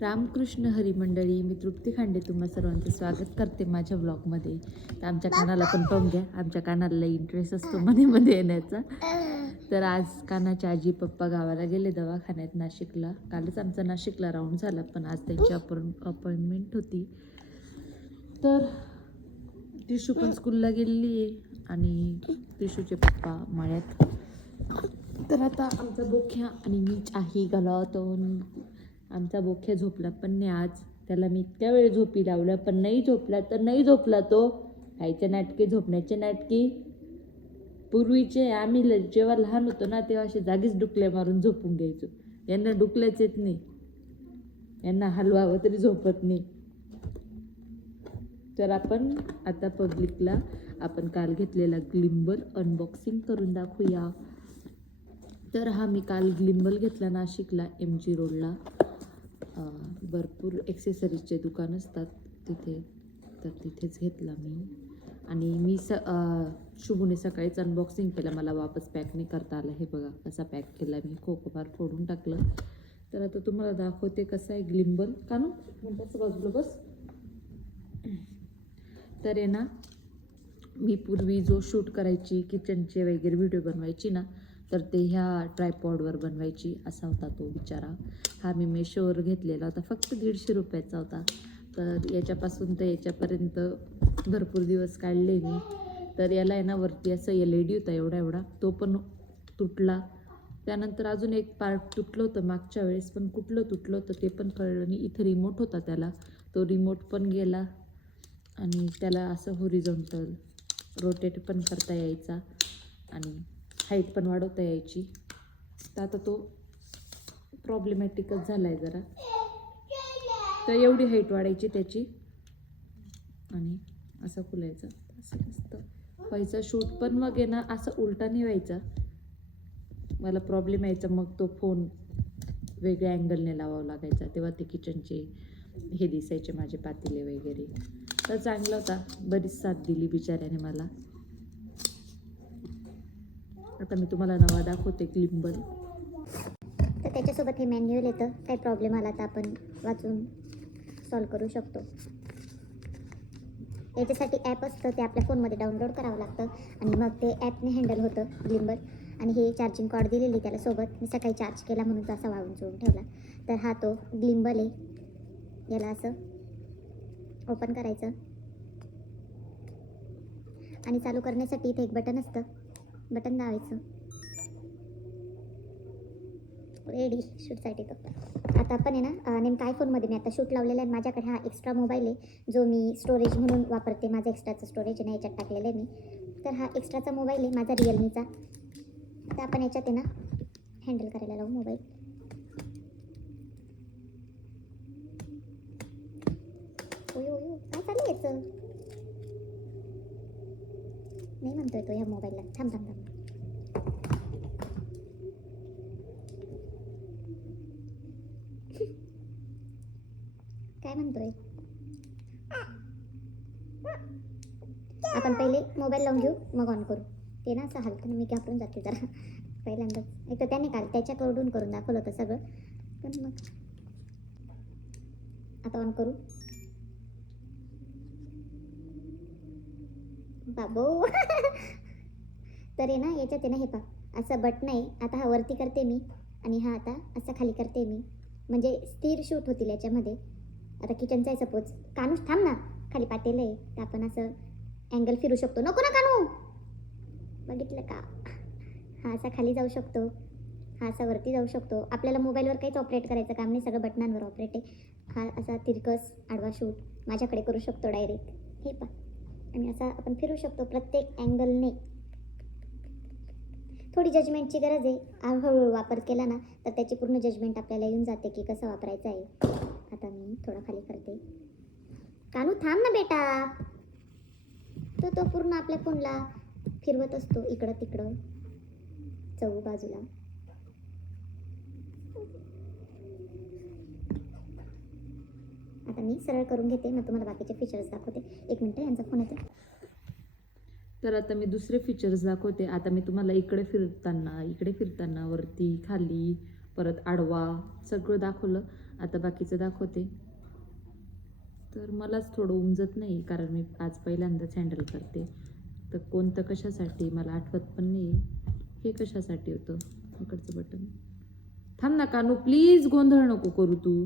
रामकृष्ण हरी मंडळी मी तृप्ती खांडे तुम्हा सर्वांचं स्वागत करते माझ्या ब्लॉगमध्ये तर आमच्या कानाला पण पाहून घ्या आमच्या कानाला इंटरेस्ट असतो मध्ये मध्ये येण्याचा. तर आज कानाचे आजी पप्पा गावाला गेले दवाखान्यात नाशिकला. कालच आमचा नाशिकला राऊंड झाला पण आज त्यांची अपॉइंटमेंट होती. तर टिशू पण स्कूलला गेलेली आहे आणि टिशूचे पप्पा मळ्यात. तर आता आमचा बोख्या आणि मी चाही गलावतून आमचा बोख्या झोपला पण नाही आज. त्याला मी इतक्या वेळ झोपी लावलं पण नाही झोपला तर नाही झोपला तो. खायचे नाटके झोपण्याचे नाटके. पूर्वीचे आम्ही ल- जेव्हा लहान होतो ना तेव्हा असे जागीच डुकले मारून झोपून घ्यायचो. यांना डुकल्याच येत नाही. यांना हलवावं तरी झोपत नाही. तर आपण आता पब्लिकला आपण काल घेतलेला ग्लिम्बल अनबॉक्सिंग करून दाखवूया. तर हा मी काल ग्लिम्बल घेतला नाशिकला एम जी रोडला भरपूर ॲक्सेसरीजचे दुकान असतात तिथे. तर तिथेच घेतला मी. आणि मी स अं, शुभूने सकाळीच अनबॉक्सिंग केलं. मला वापस पॅक नाही करता आलं. हे बघा कसा पॅक केला मी. खोकोबार फोडून टाकलं. तर आता तुम्हाला दाखवते कसं आहे ग्लिम्बल. का ना म्हणतात बाजूला बस. तर आहे ना मी पूर्वी जो शूट करायची किचनचे वगैरे व्हिडिओ बनवायची ना तर ते ह्या ट्रायपॉडवर बनवायची असा होता तो बिचारा. हा मी मेशोवर घेतलेला होता फक्त दीडशे रुपयाचा होता. तर याच्यापासून तर याच्यापर्यंत भरपूर दिवस काढले मी. तर याला आहे ना वरती असं एल ई डी होता एवढा एवढा तो पण तुटला. त्यानंतर अजून एक पार्ट तुटलं होतं मागच्या वेळेस पण कुठलं तुटलं होतं ते पण कळलं नाही. इथं रिमोट होता त्याला. तो रिमोट पण गेला आणि त्याला असं होरिझोंटल रोटेट पण करता यायचा. आणि हाईट पण वाढवता यायची. तर आता तो प्रॉब्लेमॅटिकच झाला आहे जरा. तर एवढी हाईट वाढायची त्याची. आणि असं खुलायचं असं मस्त. व्हायचा शूट पण मग आहे ना असं उलटा नाही व्हायचा. मला प्रॉब्लेम यायचा मग तो फोन वेगळ्या अँगलने लावावा लागायचा. तेव्हा ते किचनचे हे दिसायचे माझे पातेले वगैरे. तर चांगला होता. बरीच साथ दिली बिचाऱ्याने मला. आता मी तुम्हाला नवा दाखवते क्लिम्बल तर त्याच्यासोबत हे मॅन्युअल येतं. काही प्रॉब्लेम आला तर आपण वाचून सॉल्व करू शकतो. याच्यासाठी ॲप असतं ते आपल्या फोनमध्ये डाउनलोड करावं लागतं आणि मग ते ॲपने हँडल होतं ग्लिंबर आणि हे चार्जिंग कॉर्ड दिलेली त्याला सोबत. मी सकाळी चार्ज केला म्हणून तो असा वाळून चोळून ठेवला. तर हा तो ग्लिम्बल आहे. याला असं ओपन करायचं. आणि चालू करण्यासाठी इथे एक बटन असतं. बटन दावायचं रेडी शूटसाठी तो. आता आपण आहे ना नेमका आयफोनमध्ये मी आता शूट लावलेला आहे. माझ्याकडे हा एक्स्ट्रा मोबाईल आहे जो मी स्टोरेज म्हणून वापरते. माझं एक्स्ट्राचं स्टोरेज आहे ना याच्यात टाकलेलं आहे मी. तर हा एक्स्ट्राचा मोबाईल आहे माझा रिअलमीचा तर आपण याच्यात आहे ना हँडल करायला लावू मोबाईल ओयो ओयो काय चालू याचं? नाही म्हणतोय तो ह्या मोबाईलला थांब थांब थांब काय म्हणतोय आपण पहिले मोबाईल लावून घेऊ मग ऑन करू ते ना असं हलतं मी घाबरून जाते जरा पहिल्यांदाच एक तर त्याने काल त्याच्याकडून करून दाखवलं होतं सगळं पण मग आता ऑन करू बाबो. तर आहे ना याच्यात आहे ना हे पा असं बटन आहे आता हा वरती करते मी आणि हा आता असा खाली करते मी. म्हणजे स्थिर शूट होतील याच्यामध्ये. आता किचनचा आहे सपोज कानूस थांब ना. खाली पातेलं आहे. तर आपण असं अँगल फिरू शकतो. नको ना कानू! बघितलं का? हा असा खाली जाऊ शकतो. हा असा वरती जाऊ शकतो. आपल्याला मोबाईलवर काहीच ऑपरेट करायचं काम नाही. सगळं बटनांवर ऑपरेट आहे. हा असा तिरकस आडवा शूट माझ्याकडे करू शकतो डायरेक्ट हे पा आणि असा आपण फिरू शकतो प्रत्येक अँगलने थोडी जजमेंटची गरज आहे. हळूहळू वापर केला ना तर त्याची पूर्ण जजमेंट आपल्याला येऊन जाते की कसं वापरायचं आहे. आता मी थोडं खाली करते. कानू थांब ना बेटा. तो तो पूर्ण आपल्या फोनला फिरवत असतो इकडं तिकडं चौ बाजूला आता मी सरळ करून घेते. मग तुम्हाला बाकीचे फीचर्स दाखवते. एक मिनटं यांचा फोन येतो तर आता मी दुसरे फीचर्स दाखवते. आता मी तुम्हाला इकडे फिरताना इकडे फिरताना वरती खाली परत आडवा सगळं दाखवलं. आता बाकीचं दाखवते. तर मलाच थोडं उमजत नाही कारण मी आज पहिल्यांदाच हँडल करते. तर कोणतं कशासाठी मला आठवत पण नाही हे कशासाठी होतं? इकडचं बटन थांब ना कानू. प्लीज गोंधळ नको करू तू.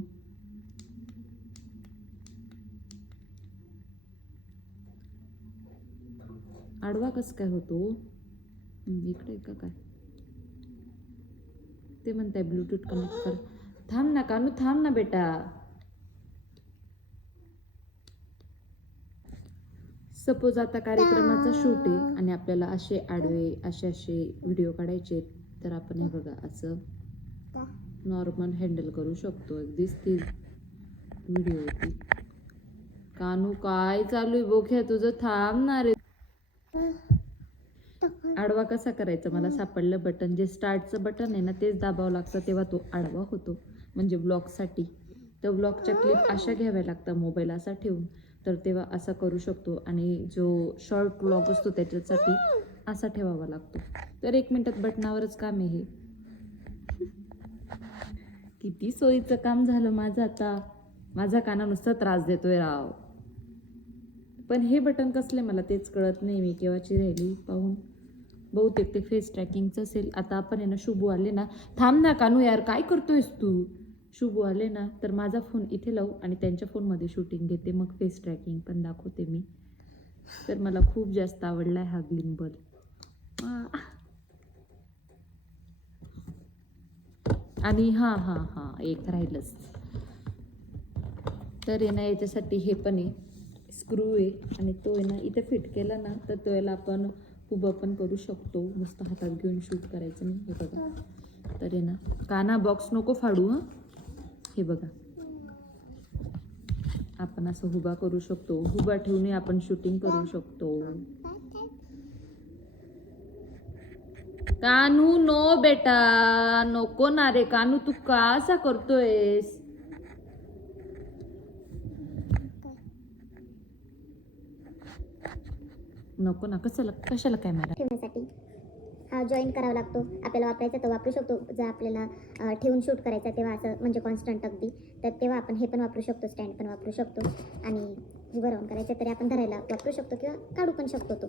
आडवा कसं काय होतो? इकडे का काय? ते म्हणताय ब्लूटूथ कनेक्ट कर. थांब ना कानू थांब ना बेटा. सपोज आता कार्यक्रमाचा शूट आहे आणि आपल्याला असे आडवे असे असे व्हिडिओ काढायचे आहेत, तर आपण हे बघा असं नॉर्मल हँडल करू शकतो. दिसतील व्हिडिओ होती कानू काय चालू आहे? बोख्या तुझं थांब ना रे आडवा कसा करायचा? मला सापडलं बटन जे स्टार्टचं बटन आहे ना तेच दाबावं लागतं तेव्हा तो आडवा होतो. म्हणजे ब्लॉगसाठी तर ब्लॉगच्या क्लिप अशा घ्याव्या लागतात मोबाईल असा ठेवून. तर तेव्हा असा करू शकतो. आणि जो शॉर्ट ब्लॉग असतो त्याच्यासाठी असा ठेवावा लागतो. तर एक मिनटात बटनावरच काम आहे हे. किती सोयीचं काम झालं माझं आता. माझा काना नुसता त्रास देतोय राव. पण हे बटन कसले मला तेच कळत नाही. मी केव्हाची राहिली पाहून. बहुतेक ते फेस ट्रॅकिंगचं असेल. आता आपण आहे ना शुभू आले ना. थांब ना कानू यार काय करतोयस तू? शुभू आले ना तर माझा फोन इथे लावू आणि त्यांच्या फोनमध्ये शूटिंग घेते. मग फेस ट्रॅकिंग पण दाखवते मी. तर मला खूप जास्त आवडला आहे हा ग्लिम्बल आणि हां हां हां एक राहिलंच. तर आहे ना याच्यासाठी हे पण आहे. स्क्रू आहे आणि तो आहे ना इथे फिट केला ना तर तो याला आपण उभं पण करू शकतो. नुसतं हातात घेऊन शूट करायचं नाही. हे बघा. तर आहे ना काना बॉक्स नको फाडू हां. हे बघा. आपण असं उभा करू शकतो. उभा ठेवून आपण शूटिंग करू शकतो. कानू नो बेटा. नको ना रे. कानू तू का असा करतोयस? नको ना कशाला कशाला कॅमेरा ठेवण्यासाठी हा जॉईन करावा लागतो. आपल्याला वापरायचा तर वापरू शकतो. जर आपल्याला ठेवून शूट करायचा तेव्हा असं म्हणजे कॉन्स्टंट अगदी तर तेव्हा आपण हे पण वापरू शकतो स्टँड पण वापरू शकतो. आणि उभं राहून करायचं तरी आपण धरायला वापरू शकतो किंवा काढू पण शकतो तो.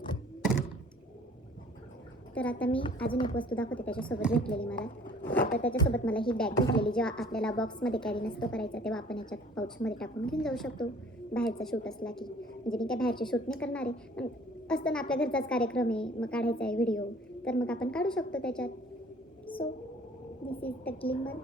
तर आता मी अजून एक वस्तू दाखवते त्याच्यासोबत भेटलेली मला. तर त्याच्यासोबत मला ही बॅग भेटलेली जेव्हा आपल्याला बॉक्समध्ये कॅरी नसतो करायचा तेव्हा आपण याच्यात पाऊचमध्ये टाकून घेऊन जाऊ शकतो. बाहेरचा शूट असला की. म्हणजे मी काय बाहेरचे शूट नाही करणार आहे पण असतं ना आपल्या घरचाच कार्यक्रम आहे मग काढायचा आहे व्हिडिओ तर मग आपण काढू शकतो त्याच्यात. So this is the gimbal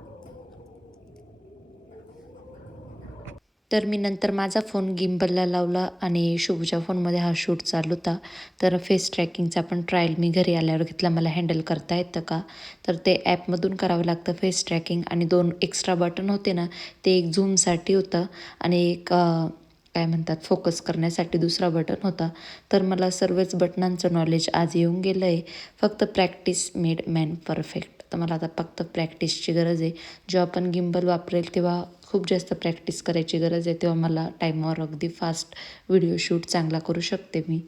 तर मी नंतर माझा फोन गिम्बलला लावला आणि शुभच्या फोनमध्ये हा शूट चालू होता. तर फेस ट्रॅकिंगचा पण ट्रायल मी घरी आल्यावर घेतला. मला हँडल करता येतं का? तर ते ॲपमधून करावं लागतं फेस ट्रॅकिंग आणि दोन एक्स्ट्रा बटन होते ना ते एक झूमसाठी होतं. आणि एक काय म्हणतात फोकस करण्यासाठी दुसरा बटन होता. तर मला सर्वच बटनांचं नॉलेज आज येऊन गेलं आहे फक्त प्रॅक्टिस मेड मॅन परफेक्ट तर मला आता फक्त प्रॅक्टिसची गरज आहे. जेव्हा आपण गिम्बल वापरेल तेव्हा खूप जास्त प्रॅक्टिस करायची गरज आहे. तेव्हा मला टाईमावर अगदी फास्ट व्हिडिओ शूट चांगला करू शकते मी.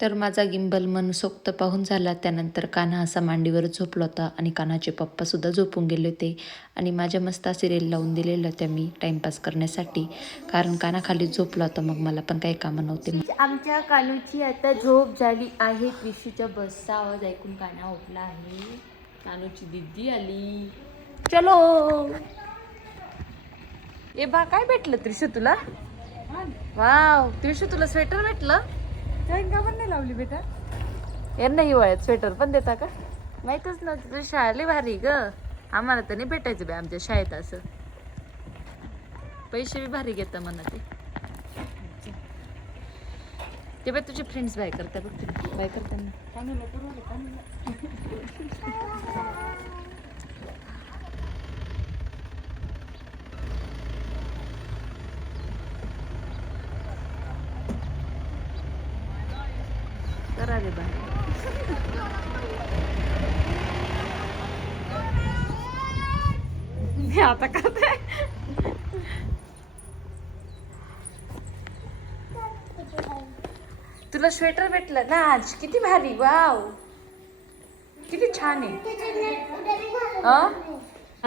तर माझा गिम्बल मनसोक्त पाहून झाला. त्यानंतर कान्हा असा मांडीवर झोपला होता आणि कान्हाचे पप्पासुद्धा झोपून गेले होते आणि माझ्या मस्त सिरियल लावून दिलेल्या त्या मी टाईमपास करण्यासाठी. कारण कान्हा खाली झोपला होता मग मला पण काही कामं नव्हते. आमच्या कानूची आता झोप झाली आहे. त्रिशीच्या बसचा आवाज ऐकून काना उठला आहे. कानूची दिदी आली. चलो. ए बा काय भेटलं त्रिशू तुला? वाव त्रिशू तुला स्वेटर भेटलं? का पण नाही लावली बेटा? यांना हिवाळ्यात स्वेटर पण देता का? माहीतच नव्हतं तुझी शाळेला भारी ग. आम्हाला तर नाही भेटायचं बे आमच्या शाळेत असं. पैसे बी भारी घेता म्हणा ते. ते बाय तुझे फ्रेंड्स बाय करता बघ बाय करताना. करा रे बाय मी आता करते. तुला स्वेटर भेटलं ना आज? किती भारी वाव. किती छान आहे.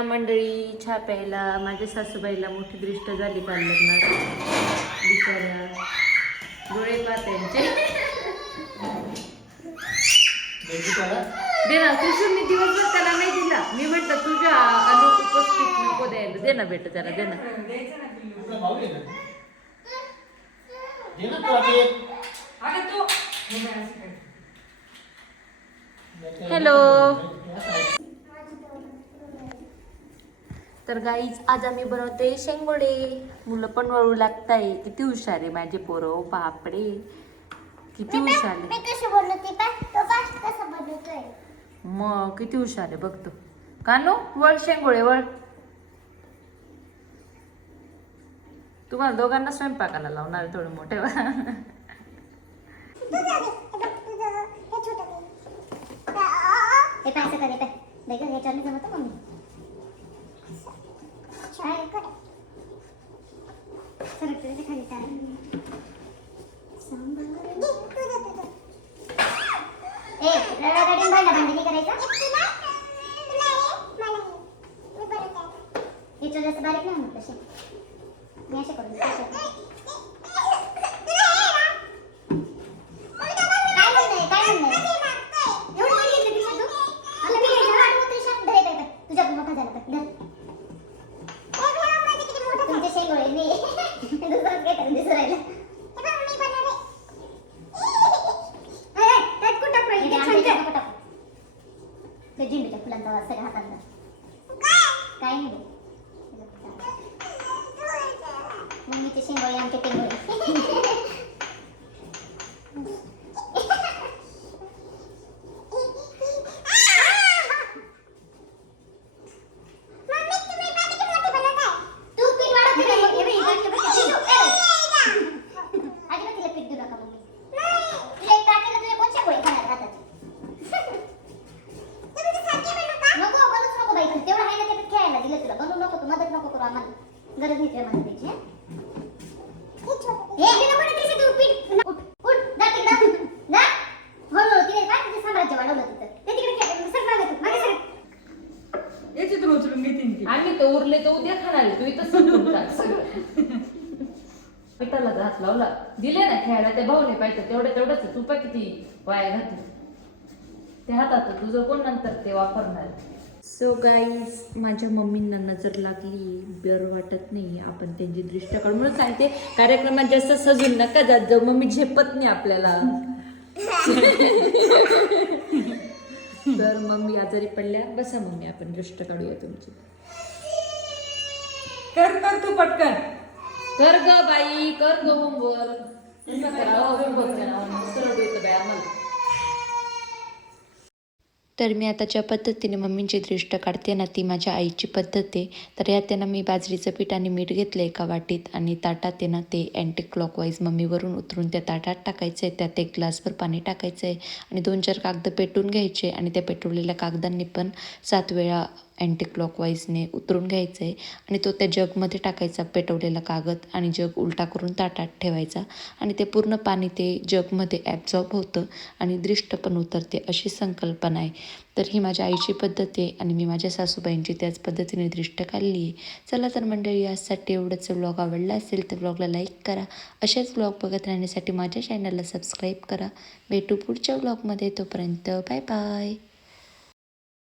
मंडळी छा प्यायला माझ्या सासूबाईला मोठी दृष्ट झाली काल लग्नात बिचाऱ्या डोळे पाहत त्यांचे दे ना कृष्णनी दिवसभर त्याला नाही दिला. मी म्हटलं तुझ्या अनुपस्थित नको द्यायला. दे ना बेटा त्याला दे ना. हॅलो तर गाईज आज आम्ही बनवते शेंगोडे. मुलं पण वळू लागताय. किती हुशार आहे माझे पोरं बापडे किती हुशार आहे मी कशी बनवते पा तो पा कसं बनवतोय मग किती हुशार आहे बघतो कानू वळ शेंगोळे वळ. तुम्हाला दोघांना स्वयंपाकाला लावणार थोडे मोठे. हे पाय असं कर हे पाय बाई गं, ह्याच्यावर नाही जमत हं मम्मी काय कर सरक तुझ्या खाली टाक. सांबार. ए भांडा भांडी नाही करायचं? ह्याच्यावर जास्त बारीक नाही तसे मी असे करून देते, असे करून. काय म्हणणं आहे? काय म्हणणं आहे? एवढं काय घेतलं दिवसात तू? आता मी घ्यायचं ना, आठवत नाही शांत. धर हे पाय, पाय. तुझ्या पण मोठा झाला पाय. धर. तुमचे शेंगोळे मी दुसरंच काहीतरी दिसू राहिलं. अरे, त्यात कुठं टाकू राहिली? ते छान कर. नको टाकू. ते झेंडूच्या फुलांचा वास सगळ्या हातात धर. काय नाही बे. मम्मीचे शेंगोळे आमचे टेंगोळे तू पीठ नाही मग. मला बघ, इकडे नका मम्मी. तिला एक टाकायला तुझ्या कोणच्या गोळी खाणार हाताची? नको, बनवूच नको बाई. तेवढं आहे ना त्याच्यात खेळायला दिलं तुला. बनवू नको तू, मदत नको करू आम्हाला. गरज नाही तुझ्या मदतीची, हं? ए, हे नको ना तिथे तू पीठ. उठ, उठ, जा तिकडं. जा. हळूहळू तिने काय तिथे साम्राज्य वाढवलं तिथं. ते तिकडे खेळ. सरक मागे तू, मागे सरक. याची तर उचलून घेतीन ती आम्ही तर उरले तर उद्या खाणार आहे. तू इथं संपून टाक सगळं पिठाला हात लावला दिले ना खेळायला ते भाऊ नाही पाहिजे तेवढं तेवढंच आहे. तू पण किती घातली ते हातात. तुझं कोण नंतर ते वापरणार? सो गाईज माझ्या मम्मींना नजर लागली. बरं वाटत नाही. आपण त्यांची दृष्ट काढून म्हणून सांगते. कार्यक्रमात जास्त सजून नका जात जाऊ. मम्मी झेपत नाही आपल्याला. तर मम्मी आजारी पडल्या. बसा मम्मी आपण दृष्ट काढूया तुमची. कर कर तू पटकन. कर ग बाई कर ग होमवर्क कसं करावं होमवर्क करावं सरळ येतं बाई आम्हाला तर मी आता ज्या पद्धतीने मम्मींची दृष्ट काढते ना ती माझ्या आईची पद्धत आहे. तर यात त्यांना मी बाजरीचं पीठ आणि मीठ घेतलं एका वाटीत आणि ताटात आहे ना ते अँटी क्लॉकवाईज मम्मीवरून उतरून त्या ताटात टाकायचं आहे त्यात एक ग्लासभर पाणी टाकायचं आहे आणि दोन चार कागद पेटून घ्यायचे आणि त्या पेटवलेल्या कागदांनी पण सात वेळा अँटी क्लॉकवाईजने उतरून घ्यायचं आहे आणि तो त्या जगमध्ये टाकायचा पेटवलेला कागद आणि जग उलटा करून ताटात ठेवायचा आणि ते पूर्ण पाणी ते जगमध्ये ॲब्झॉर्ब होतं आणि दृष्ट पण उतरते अशी संकल्पना आहे. तर ही माझ्या आईची पद्धत आहे आणि मी माझ्या सासूबाईंची त्याच पद्धतीने दृष्ट काढली आहे. चला तर मंडळी आजसाठी एवढंच ब्लॉग आवडला असेल तर ब्लॉगला लाईक करा. असेच ब्लॉग बघत राहण्यासाठी माझ्या चॅनलला सबस्क्राईब करा. भेटू पुढच्या ब्लॉगमध्ये तोपर्यंत बाय बाय